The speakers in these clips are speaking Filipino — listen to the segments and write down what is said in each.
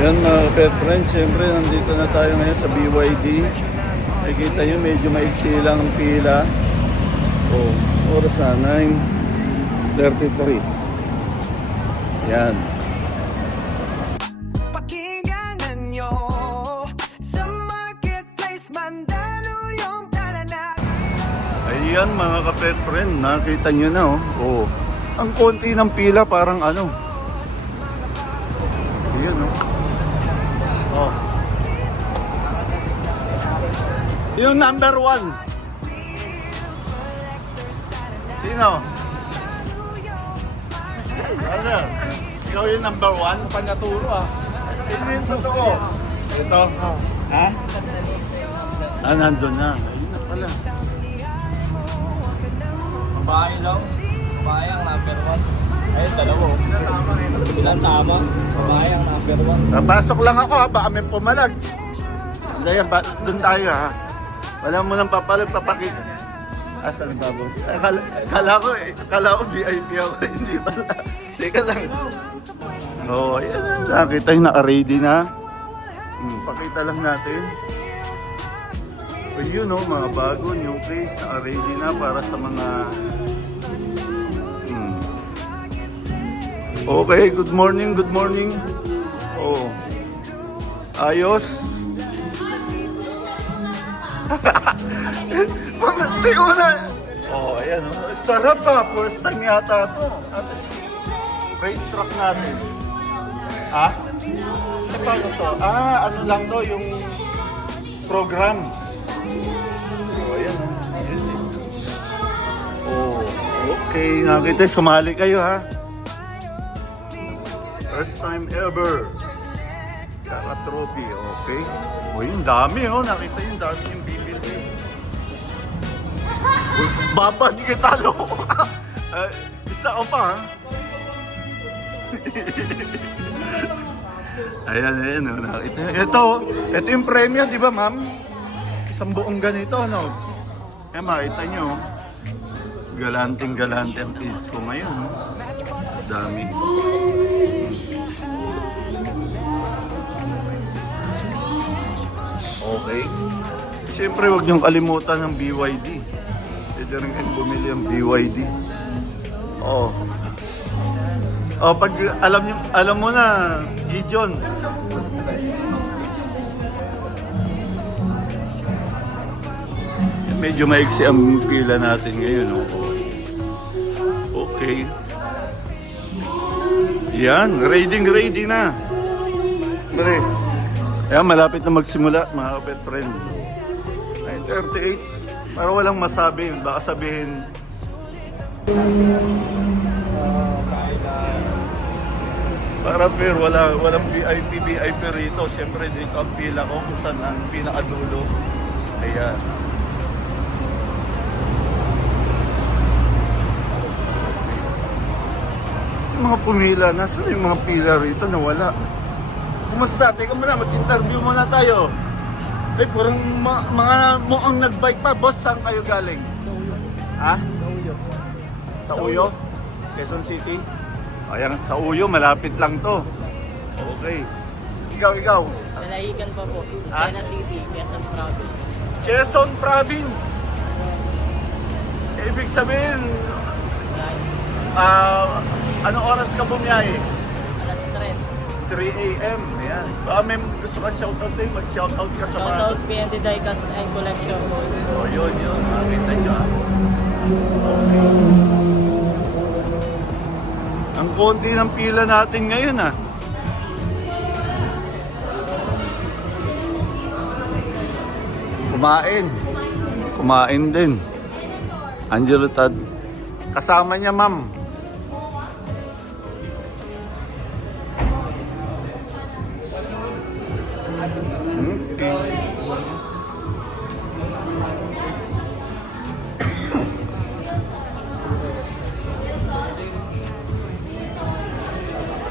Ayan mga pet friends, siyempre nandito na tayo ngayon sa BYD. Nakikita nyo medyo maiksi lang ang pila. Oh, oras na 9:33. Yan. Pakinggan nyo sa marketplace Mandaluyong Taranak. Ayan mga ka-pet friend, nakita nyo na oh. Oh. Ang konti ng pila parang ano. Ayan oh. Oh. Yung number 1. Sino? Ano? Ikaw yung number 1? Panaturo ah. Sino yung totoo? Ito? Ha? Ah, nandun na. Ayun na pala. Babae lang. Babae ang number 1. Ayun, dalawa. Ilang tama? Babae ang number 1. Papasok lang ako ha, baka may pumalag. Hindi yan, doon tayo ha. Wala mo nang papalag, papakita. Asan ba, boss? Kala ko VIP ako, hindi pala. Teka lang. Oo, oh, ayan. Nakita yung naka-ready na. Pakita lang natin. O yun oh, mga bago, new place, naka-ready na para sa mga... Okay, good morning, good morning. Oh. Ayos. Mamantay ko na. Oh, ayan oh. Sarap ha. First time yata ito. Race truck natin. Ha? E paano to? Ah, ano lang to, yung program. Oh, ayan oh. Ayan, eh. Oh, okay. Nakita, sumali kayo ha. First time ever. Kaka trophy, okay. O yung dami oh, nakita yung dami yung bibili. Babad kita lo. Isa ko pa ha. Ayan, oh, nakita. Ito yung premyo, di ba ma'am? Isang buong ganito, no? Kaya makita nyo, galante ang piece ko ngayon. No? Dami. Okay. Siyempre, huwag niyong kalimutan ng BYD. Pwede rin kayong bumili ang BYD. Oh. Oh, pag alam mo na, Gideon. Medyo maiksi ang pila natin ngayon. Oh. Okay. Yan, ready na. Pre. Ayan, malapit na magsimula, mga pet friend. 9:38. Para walang masabi, baka sabihin. Para fair, walang VIP rito. Siyempre dito ang pila ko kung saan ang pinakadulo. Ayan. Yung mga pumila, nasaan yung mga pila rito? Nawala. Kumusta? Teka muna, mag-interview muna tayo. Eh, parang mga mukhang nag-bike pa. Boss, saan kayo galing? Sa Uyo. Ha? Sa Uyo. Sa Uyo? Quezon City? Ayan, sa Uyo, malapit lang to. Okay. Ikaw. Nalahigan pa po. Ha? Lucena City, Quezon Province. Quezon Province. Ibig sabihin, anong oras ka bumiyahe? Alas 3. 3 a.m. Ayan. Baka may gusto ka shoutout din, mag-shoutout ka sa mga... Shoutout PND Diecast and Collection. Oh, yun. Makita nyo ah. Okay. Ang konti ng pila natin ngayon ah. Kumain din. Angelo Tad. Kasama niya ma'am.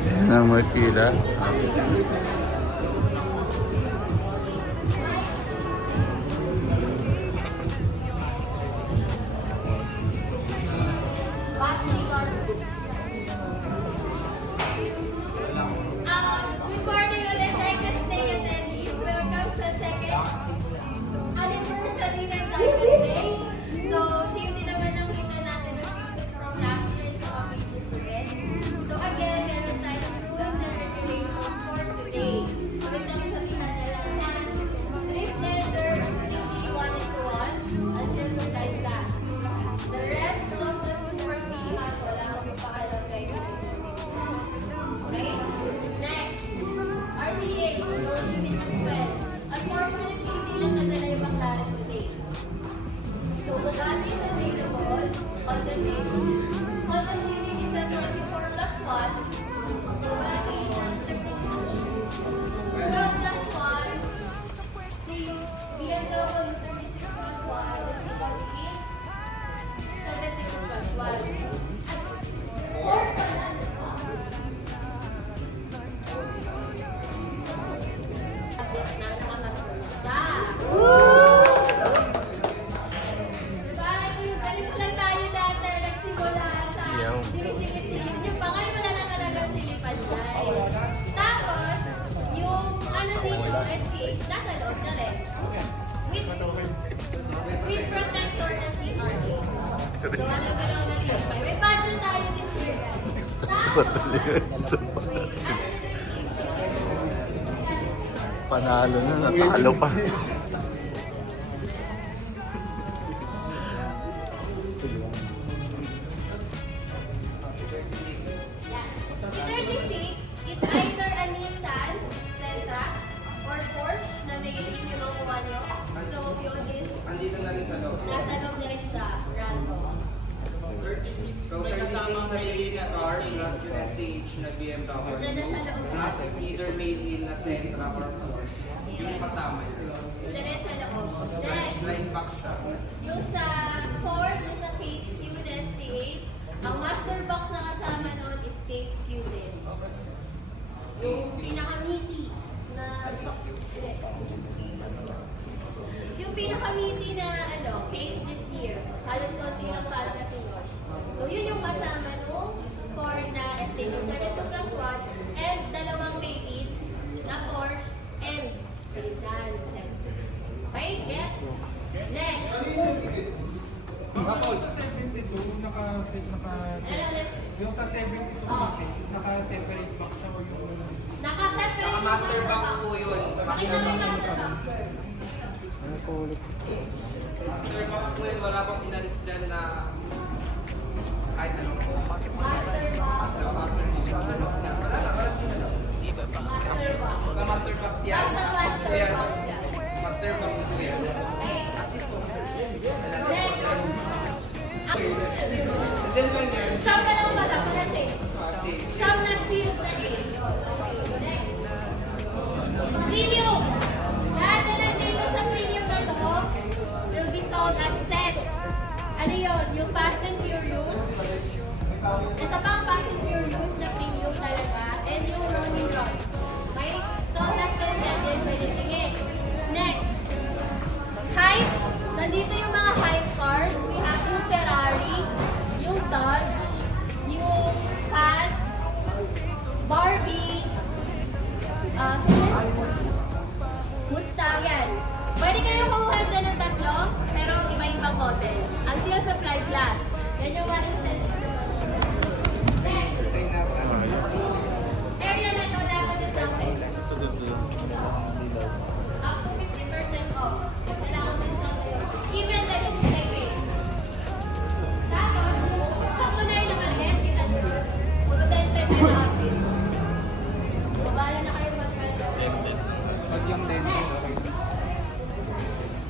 Yan ang mga pila. Good morning ulit, STH, nasa loob na rin. With protector na CRA. So, alam mo lang na may bundle tayo this year, guys. Wait, Panalo na, natalo pa. The 36, it's either a Nissan Sentra or Porsche na may lane yung makuha nyo. So, yun is nasa loob na rin siya. Rando. So, 36 na yung car plus yung STH na BMW. Diyan na sa loob. Plus either mail-in na Sentra or Porsche. Yung kasama yun. Diyan na sa loob. Then, Line back siya. yung sa Ford, yung sa Case Q na STH, ang master box na kasama nun is Case Q din. Yung pinaka-meaty na... Yung pinaka-meaty na case this year. Halos konti ng palda sinor. So yun yung kasama nung Ford na STH. 72+1 and dalawang mail-in na Porsche and Nissan. Okay, get? Next. Tapos, sa 72, yung sa 72 naka-separate box siya o yung... Naka-separate Naka-master box po yun. Pakita mo yung master box, sir. Master box po yun. Wala pang inalis dyan na kahit ano po. Master box. Master box na. Wala na. Wala na. Master box. Sa master box yan. Nasa master Yan. box yan. Master box po yan. Okay. As is po. Next. Diyan lang yan. Siyam ka lang pala kasi. Kasi, Siyam na sealed na yun. Okay, next. Premium. Lahat na nandito sa premium na to will be sold as set. Ano yun? Yung Fast and Furious. Isa pang Fast and Furious na premium talaga. And yung Rolling Rock. Okay? Sold as set yan din pwede tingin. Next. Hype. Nandito yung mga hype cars. We have yung Ferrari, yung Dodge, yung Cat, Barbie, Mustang yan. Pwede kayo kumuha dyan ng tatlo, pero iba-ibang model. Until supply last. Yan yung mga extension. Next. Area na to, lahat na sa akin. Up to 50% off. Wala akong discount kayo. Even the highway. Tapos, pag tunay na maliit, kita nyo. Puro tayo spend na natin. So, bahala na kayo mag-calculate. Pag yung dente, okay.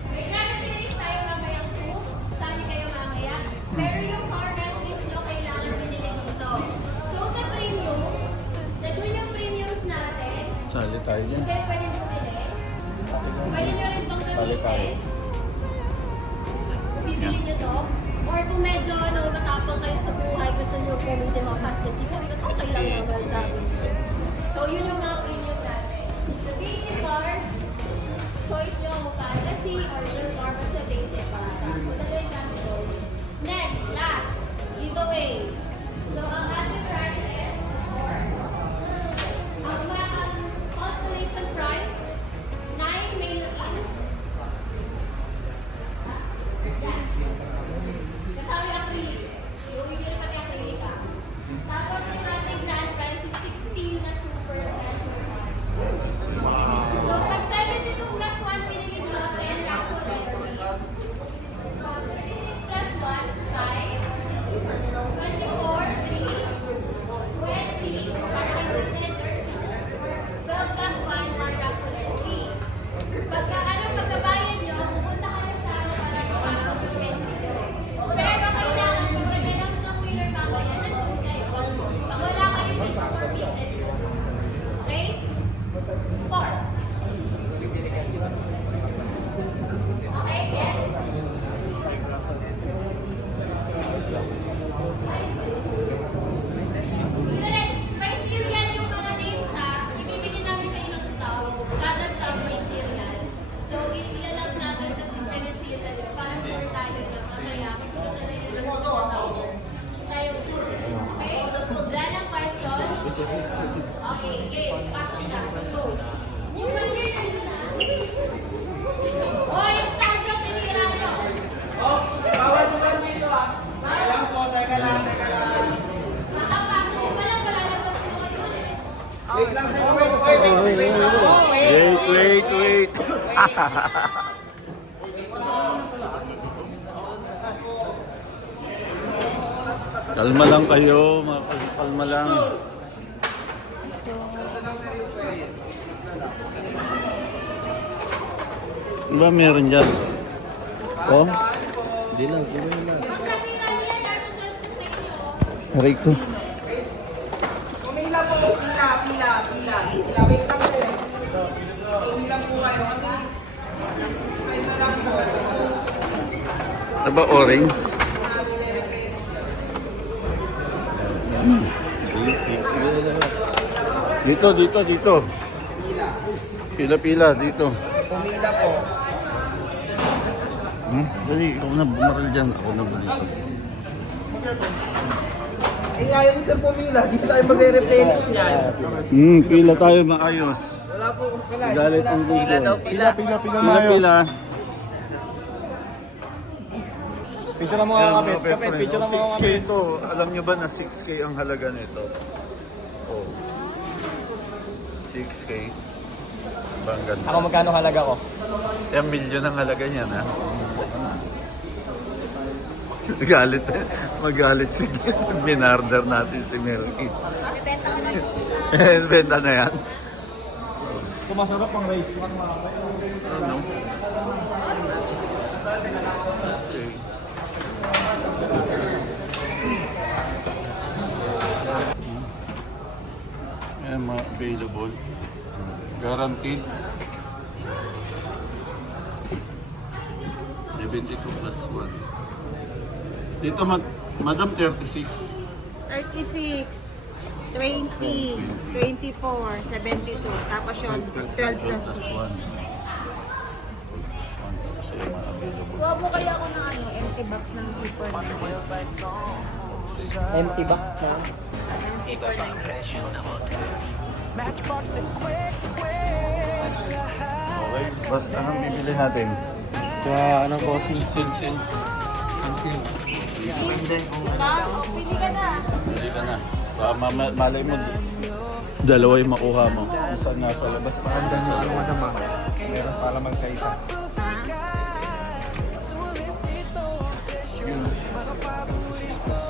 May nagatilis tayo mamaya po. Sali kayo mamaya. Pero yung car rentals nyo, kailangan pinili dito. So, sa premium, nandun yung premiums natin. Sali tayo dyan. Kaya pwede bumili. Pwede nyo rin itong gamitin. Kung bibili nyo to. Or kung medyo matapang kayo sa buhay, gusto nyo gamitin mga Fast and Furious, okay lang naman sa akin. So, yun yung mga premium natin. The basic car, choice nyo kung fantasy or real car, basta basic car. So, dali lang ito. Next, last, giveaway. So, ang ating price is, ang mga constellation price, 9 mail-ins. Yan. Kasama yung acrylic. Yung pati acrylic ka. Tapos yung ating grand prize is 16 na super treasure. Kalma lang kayo, kalma lang. Diba meron dyan? Oh? Hindi lang, Aray ko. Pumila po, pila. Wait lang po. Pumila po kayo kami. Isa lang po. Ito ba orange? Dito. Pila, dito. Pumila po. Dali, ikaw na bumaril dyan. Ako na ba dito? Ayaw mo sa pumila. Dito tayo magre-replenish niyan. Pila tayo maayos. Wala po kung pila. Galit ang Google. Pila. Picture mo Ayan, nga mga kapit. friend, Picture mo 6K nga to. Alam nyo ba na 6K ang halaga nito? Oh. 6K. Diba ang ganda? Ako magkano halaga ko? 10 million ang halaga niyan, ha? Magalit si Binarder natin si Melky. Makibenta ko na. Benta na yan. Kung masarap ang race one, mga Ano? Ayan, mga available. Guaranteed. 72 plus 1. Dito, madam, 36. 36, 20, 24, 72. Tapos yun, 12 plus 1. Kasi yung mga available. Kuha mo kaya ako ng ano, empty box ng zipper na. empty box na. Ng zipper na. Okay. Bas, anong bibili natin? Sa ano po? Sin. Ma, o, pili ka na. Bili ka na. Baka malay mo, dalawa yung makuha mo. Isa nasa labas, isa nasa labas. Meron pa lamang sa isa.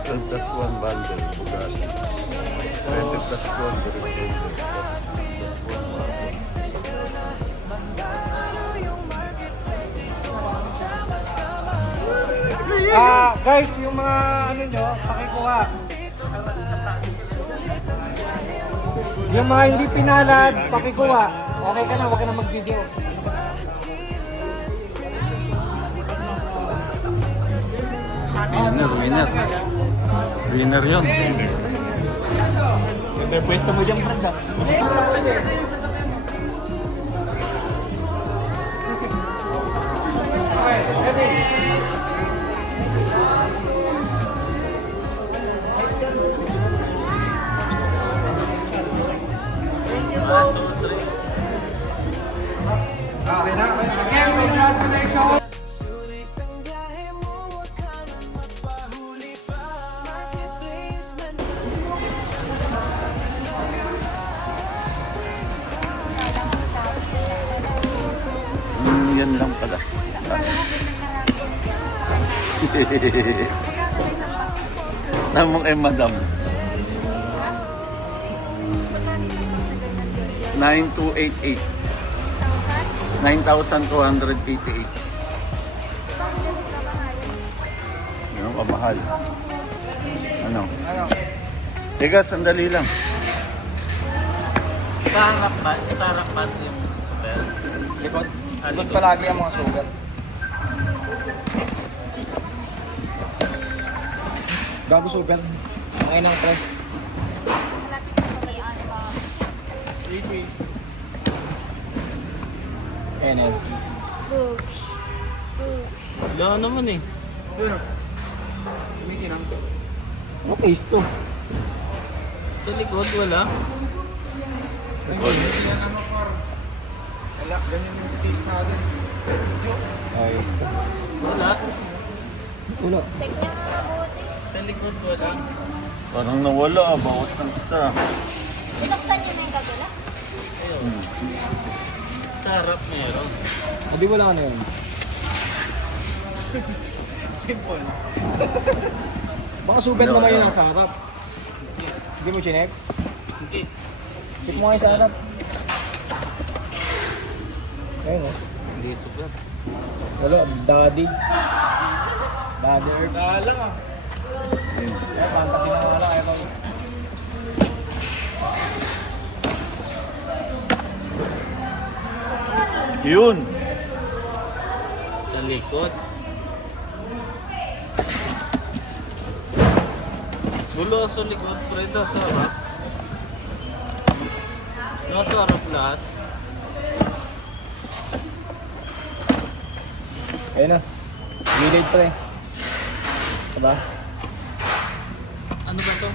12 plus 1 bundle. Bugatti. 20 plus 1 Direct. 36 plus 1 Wagon. Guys, yung mga ano nyo, pakikuha. Yung mga hindi pinalad, pakikuha. Okay ka na, huwag ka na mag-video. Winner yun. May pwesto mo dyan, Brad. Okay na. Again, congratulations. Sulit ang biyahe mo, huwag ka nang magpahuli pa. Marketplace man. Yan lang pala. Namang madam. 9288. 9,288. Yan ang mahal. Ano? Teka, sandali lang. Sa harapan yung super. Likod. Likod palagi ang mga sugat. Bago super. Okay nang pre. NLP. Boosh. Wala naman eh. Okay, ito. Sa likod wala. Ay. Wala. Ulo. Check niya nga mabuti. Sa likod wala. Parang nawala, bawat ng isa. Binuksan niyo na yung kabila? Sa Sa harap meron. Hindi wala na yun. Simple. Baka super naman yun nasa harap. Hindi mo chinek? Hindi. Check mo kayo sa harap. Ayun o. Hindi super. Wala, daddy. Daddy Earth. Dalang ah. Eh, fantasy na wala. Ito. Yun. Sa likod. Gulo sa likod, pre. Nasa harap. Nasa harap lahat. Ayun na. Gilid pa eh. Diba? Ano ba to?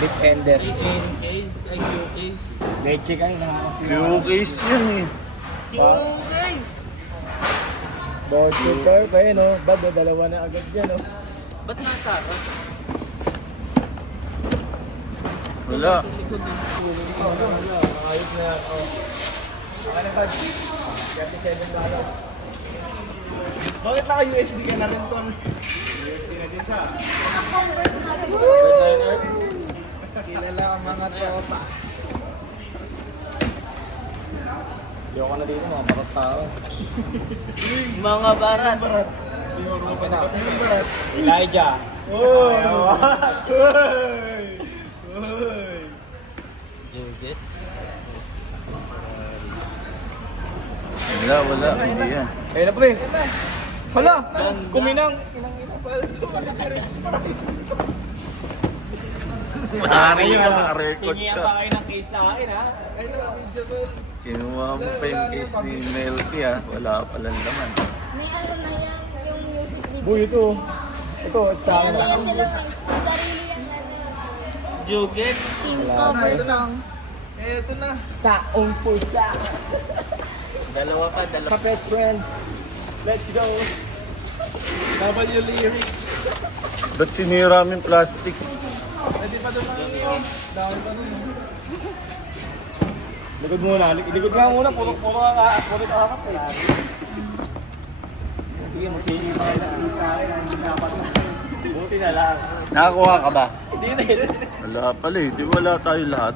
Big ender. AN case? Ay, showcase. Leche kayo na. Q-case yan eh. Showcase! Board super pa eh no. Bad no, dalawa na agad yan no. Ba't nasa harap? Wala. Sa likod eh. Ayos na yan. Oh. Ano ba? $37. Bakit naka-USD ka na rin, Ton? USD na din siya. Kilala ang mga tropa. Ayoko na dito mga barat tao. Mga barat. Barat. Pati yung barat. Elijah. Oy! Oy! Oy! Jugit. Wala. Hindi yan. Ayun na pre. Hala! Kuminang. Maaari ka, naka-record Hingihan ka. pa kayo ng case sa akin ha. Ay, naka-video ko. Kinuha mo pa yung case ni Melky ah. Wala palang laman. May ano na yan, yung music video. Boy ito. Ito, sa May akin ano ha. yan sila, may sarili yan ano. Jugit. Team cover song. Eto na. Taong pusa. Dalawa pa, dalawa. Kapet friend. Let's go. W lyrics. Ba't sinira mo yung plastic? Pwede pa doon ang iyo. Dahil pa doon. Likod muna. Likod nga muna. Puro kakap eh. Sige, magsili pa kayo ng isa akin. Hindi dapat na. Buti na lang. Nakakuha ka ba? Hindi din. Wala pala eh. Di wala tayo lahat.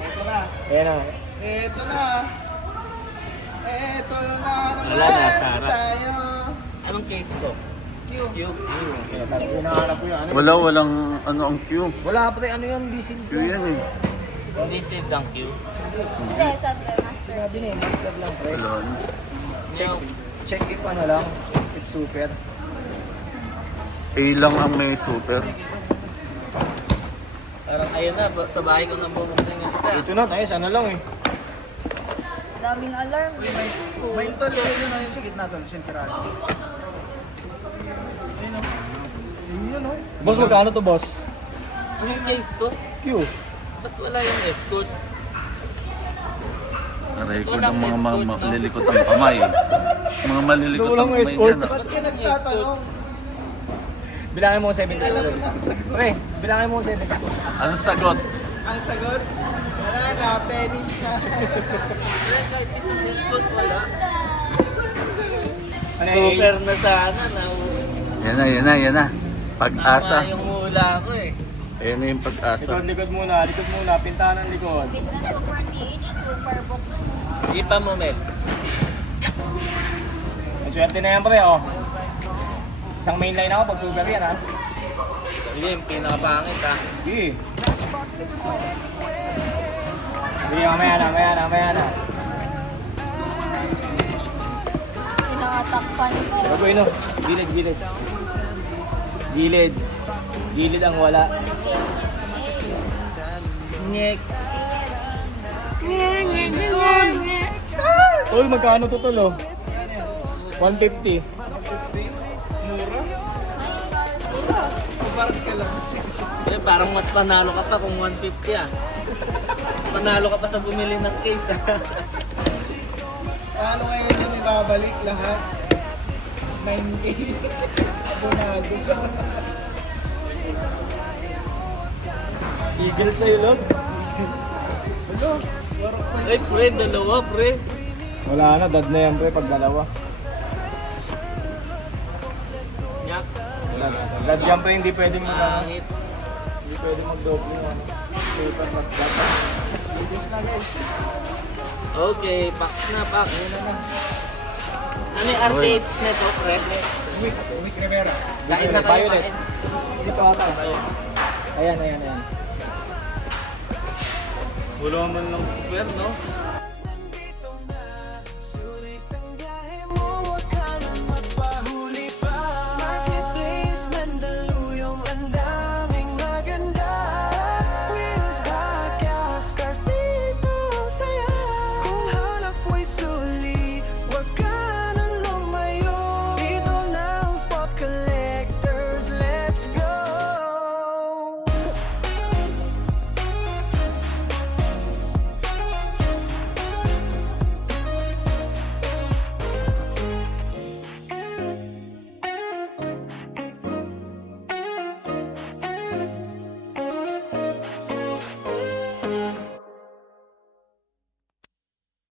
Eto na. Ayan na. Eto na. Eto na. Wala na, Sarah. Tayo. Anong case to? Q. Q. Kaya tapos hinahanap ko yung ano. Walang ano ang Q. Wala pa rin ano yun. Di sin. Q yan eh. Hindi saved ang Q. Hindi, sabi master. Sinabi na eh. Master lang pre. Wala na. Check if ano lang. If super. A lang ang may super. Parang ayun na, sa bahay ko nang bumukta yung isa. Ito na. Tayo sana lang eh. Daming alarm. May tol. Yun na yun sa gitna tol. Sentirado. Ayun o. Ayun o. Boss, magkano to boss? Yung case to? Q. Ba't wala yung escort? Aray ko ng mga malilikot ang kamay. Mga malilikot ang kamay escort. dyan. Ba't ka nagtatanong? Bilangin mo 70. Pre, bilangin mo 70. Anong sagot? Ang sagot? Wala na. Pennies na. Kahit isang escort wala. Ano Super na sana na. Yan na. Pag-asa. Tama yung hula ko eh. Ayan na yung pag-asa. Likod muna. Pintahan ng likod. Business super TH, super book. Sige pa mo, Mel. May swerte na yan pre, oh. Isang main line ako pag super yan ha. Sige, yung pinakapangit ha. Sige. Sige, mamaya na. Pinakatakpan ko. Gagawin no. Gilid ang wala. Nyek. Tol, magkano to tol oh? 150. Barat ka lang. Eh, parang mas panalo ka pa kung 150 ah. Mas panalo ka pa sa bumili ng case ah. Paano ngayon yung ibabalik lahat? 9K. Abonado ka. Eagle sa ilot. Hello? Ay, pre, dalawa, pre. Wala na, dad na yan pre pag dalawa. Yak. Dad yan pre, hindi pwede mo Pangit. hindi pwede mag-double yung ano. Paper plus dad. Okay, pack na, pack. Ano yung RTH nito, pre? Wick Rivera. Kain na kayo, Violet. kain. Dito ata. Ayan. Wala man lang super, no?